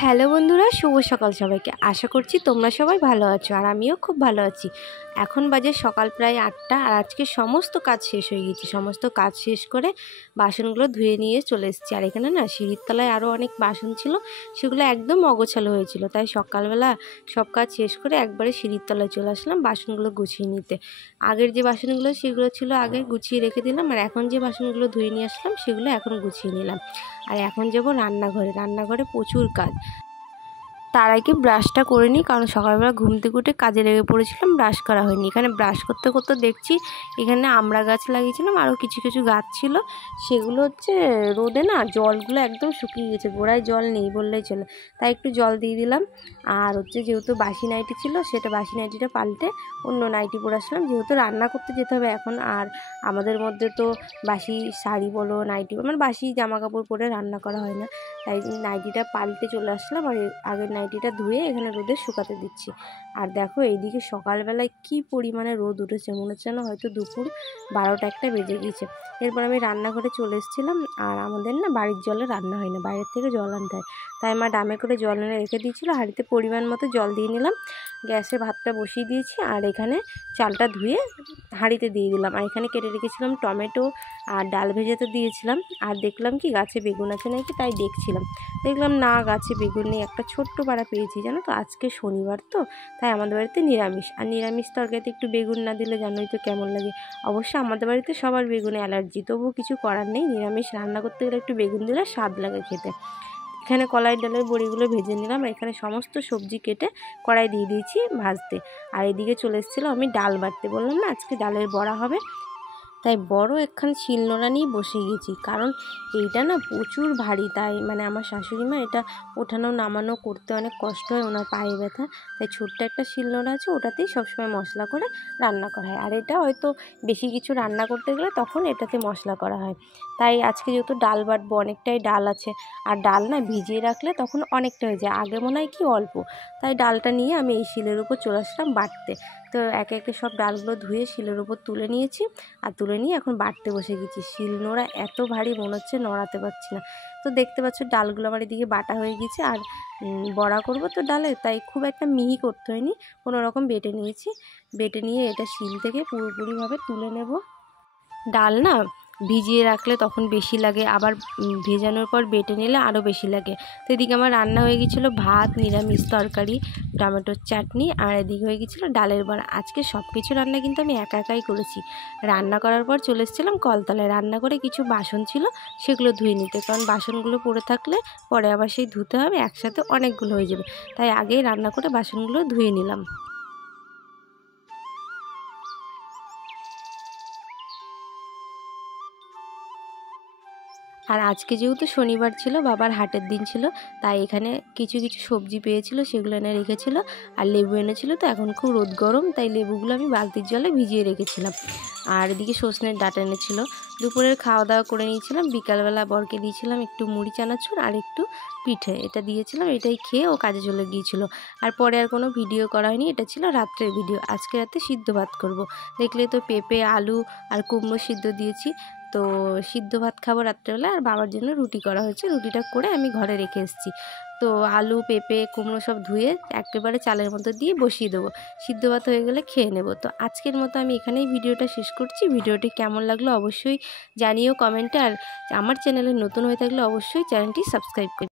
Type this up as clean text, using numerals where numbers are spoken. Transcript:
Hello বন্ধুরা, শুভ সকাল সবাইকে। আশা করছি তোমরা সবাই ভালো আছো, আর আমিও খুব ভালো আছি। এখন বাজে সকাল প্রায় 8টা, আর আজকে সমস্ত কাজ শেষ হয়ে গেছে। সমস্ত কাজ শেষ করে বাসনগুলো ধুয়ে নিয়ে চলে এসেছি। আর এখানে না সিঁড়ির তলায় আরও অনেক বাসন ছিল, সেগুলো একদম অগোছালো হয়েছিল। তাই সকালবেলা সব কাজ শেষ করে একবারে সিঁড়ির তলায় চলে আসলাম বাসনগুলো গুছিয়ে নিতে। আগের যে বাসনগুলো সেগুলো ছিল আগে গুছিয়ে রেখে দিলাম, আর এখন যে বাসনগুলো ধুয়ে নিয়ে আসলাম সেগুলো এখন গুছিয়ে নিলাম। আর এখন যাব রান্নাঘরে প্রচুর কাজ। তার আগে ব্রাশটা করে নিই, কারণ সকালবেলা ঘুম থেকে উঠে কাজে লেগে পড়েছিলাম, ব্রাশ করা হয়নি। এখানে ব্রাশ করতে করতে দেখছি এখানে আমড়া গাছ লাগিয়েছিলাম, আরও কিছু কিছু গাছ ছিল, সেগুলো হচ্ছে রোদে না জলগুলো একদম শুকিয়ে গেছে, গোড়ায় জল নেই বললেই চলে। তাই একটু জল দিয়ে দিলাম। আর হচ্ছে যেহেতু বাসি নাইটি ছিল, সেটা বাসি নাইটিটা পাল্টে অন্য নাইটি পরে আসলাম, যেহেতু রান্না করতে যেতে হবে এখন। আর আমাদের মধ্যে তো বাসি শাড়ি বলো নাইটি মানে বাসি জামা কাপড় পরে রান্না করা হয় না, তাই নাইটিটা পাল্টে চলে আসলাম। আর আগের নাইটিটা ধুয়ে এখানে রোদে শুকাতে দিচ্ছি। আর দেখো এইদিকে সকালবেলায় কি পরিমাণে রোদ উঠেছে, মনে হচ্ছে না হয়তো দুপুর 12টা-1টা বেজে গিয়েছে। এরপর আমি রান্নাঘরে চলে এসেছিলাম। আর আমাদের না বাড়ির জলে রান্না হয় না, বাইরের থেকে জল আনতে হয়। তাই মা ডামে করে জল এনে রেখে দিয়েছিল, হাঁড়িতে পরিমাণ মতো জল দিয়ে নিলাম। গ্যাসে ভাতটা বসিয়ে দিয়েছি, আর এখানে চালটা ধুয়ে হাঁড়িতে দিয়ে দিলাম। আর এখানে কেটে রেখেছিলাম টমেটো, আর ডাল ভেজে দিয়েছিলাম। আর দেখলাম কি গাছে বেগুন আছে নাকি, তাই দেখছিলাম। দেখলাম না, গাছে বেগুন নেই। একটা ছোট্ট পাড়া পেয়েছি জানো তো, আজকে শনিবার তো, তাই আমাদের বাড়িতে নিরামিষ। আর নিরামিষ তরকারিতে একটু বেগুন না দিলে জানোই তো কেমন লাগে। অবশ্য আমাদের বাড়িতে সবার বেগুনে অ্যালার্জি, তবুও কিছু করার নেই, নিরামিষ রান্না করতে গেলে একটু বেগুন দিলে স্বাদ লাগে খেতে। এখানে কলাই ডালের বড়িগুলো ভেজে নিলাম। আর এখানে সমস্ত সবজি কেটে কড়াই দিয়ে দিয়েছি ভাজতে। আর এদিকে চলে এসেছিলো আমি ডাল বাটতে, বললাম না আজকে ডালের বড়া হবে, তাই বড় একখান শিলনোড়া নিয়ে বসে গেছি। কারণ এইটা না প্রচুর ভারী, তাই মানে আমার শাশুড়ি মা এটা ওঠানো নামানো করতে অনেক কষ্ট হয়, ওনার পায়ে ব্যথা। তাই ছোট্ট একটা শিলনোড়া আছে, ওটাতেই সবসময় মশলা করে রান্না করা হয়। আর এটা হয়তো বেশি কিছু রান্না করতে গেলে তখন এটাতে মশলা করা হয়। তাই আজকে যেহেতু ডাল বাটবো, অনেকটাই ডাল আছে, আর ডাল না ভিজিয়ে রাখলে তখন অনেকটা হয়ে যায়, আগে মনে হয় কি অল্প। তাই ডালটা নিয়ে আমি এই শিলের উপর চলে আসলাম বাটতে। তো একে একে সব ডালগুলো ধুয়ে শিলের উপর তুলে নিয়েছি, আর তুলে নিয়ে এখন বাটতে বসে গেছি। শিলনোড়া এত ভারী মনে হচ্ছে নড়াতে পারছি না। তো দেখতে পাচ্ছ ডালগুলো আমার এদিকে বাটা হয়ে গেছে। আর বড়া করব তো ডালে, তাই খুব একটা মিহি করতে হয়নি, কোনো রকম বেটে নিয়েছি। বেটে নিয়ে এটা শিল থেকে পুরোপুরিভাবে তুলে নেব। ডাল না ভিজিয়ে রাখলে তখন বেশি লাগে, আবার ভেজানোর পর বেটে নিলে আরও বেশি লাগে। তো এদিকে আমার রান্না হয়ে গেছিলো ভাত, নিরামিষ তরকারি, টমেটোর চাটনি, আর এদিকে হয়ে গেছিলো ডালের বড়া। আজকে সব কিছু রান্না কিন্তু আমি একা একাই করেছি। রান্না করার পর চলে এসেছিলাম কলতলায়, রান্না করে কিছু বাসন ছিল সেগুলো ধুয়ে নিতে, কারণ বাসনগুলো পড়ে থাকলে পরে আবার সেই ধুতে হবে, একসাথে অনেকগুলো হয়ে যাবে। তাই আগেই রান্না করে বাসনগুলো ধুয়ে নিলাম। আর আজকে যেহেতু শনিবার ছিল, বাবার হাটের দিন ছিল, তাই এখানে কিছু কিছু সবজি পেয়েছিল, সেগুলো এনে রেখেছিল। আর লেবু এনেছিল, তো এখন খুব রোদ গরম, তাই লেবুগুলো আমি বালতির জলে ভিজিয়ে রেখেছিলাম। আর এদিকে সজনের ডাঁটা এনেছিল। দুপুরের খাওয়া দাওয়া করে নিয়েছিলাম। বিকালবেলা বরকে দিয়েছিলাম একটু মুড়ি চানাচুর আর একটু পিঠে, এটা দিয়েছিলাম। এটাই খেয়ে ও কাজে চলে গিয়েছিল। আর পরে আর কোনো ভিডিও করা হয়নি, এটা ছিল রাত্রের ভিডিও। আজকে রাতে সিদ্ধ ভাত করব। দেখলে তো পেঁপে, আলু আর কুমড়ো সিদ্ধ দিয়েছি। তো সিদ্ধ ভাত খাবো রাত্রেবেলা। আর বাবার জন্য রুটি করা হয়েছে, রুটিটা করে আমি ঘরে রেখে এসেছি। তো আলু, পেঁপে, কুমড়ো সব ধুয়ে একেবারে চালের মধ্যে দিয়ে বসিয়ে দেবো। সিদ্ধ ভাত হয়ে গেলে খেয়ে নেব। তো আজকের মতো আমি এখানেই ভিডিওটা শেষ করছি। ভিডিওটি কেমন লাগলো অবশ্যই জানিও কমেন্টে। আর আমার চ্যানেলে নতুন হয়ে থাকলে অবশ্যই চ্যানেলটি সাবস্ক্রাইব করি।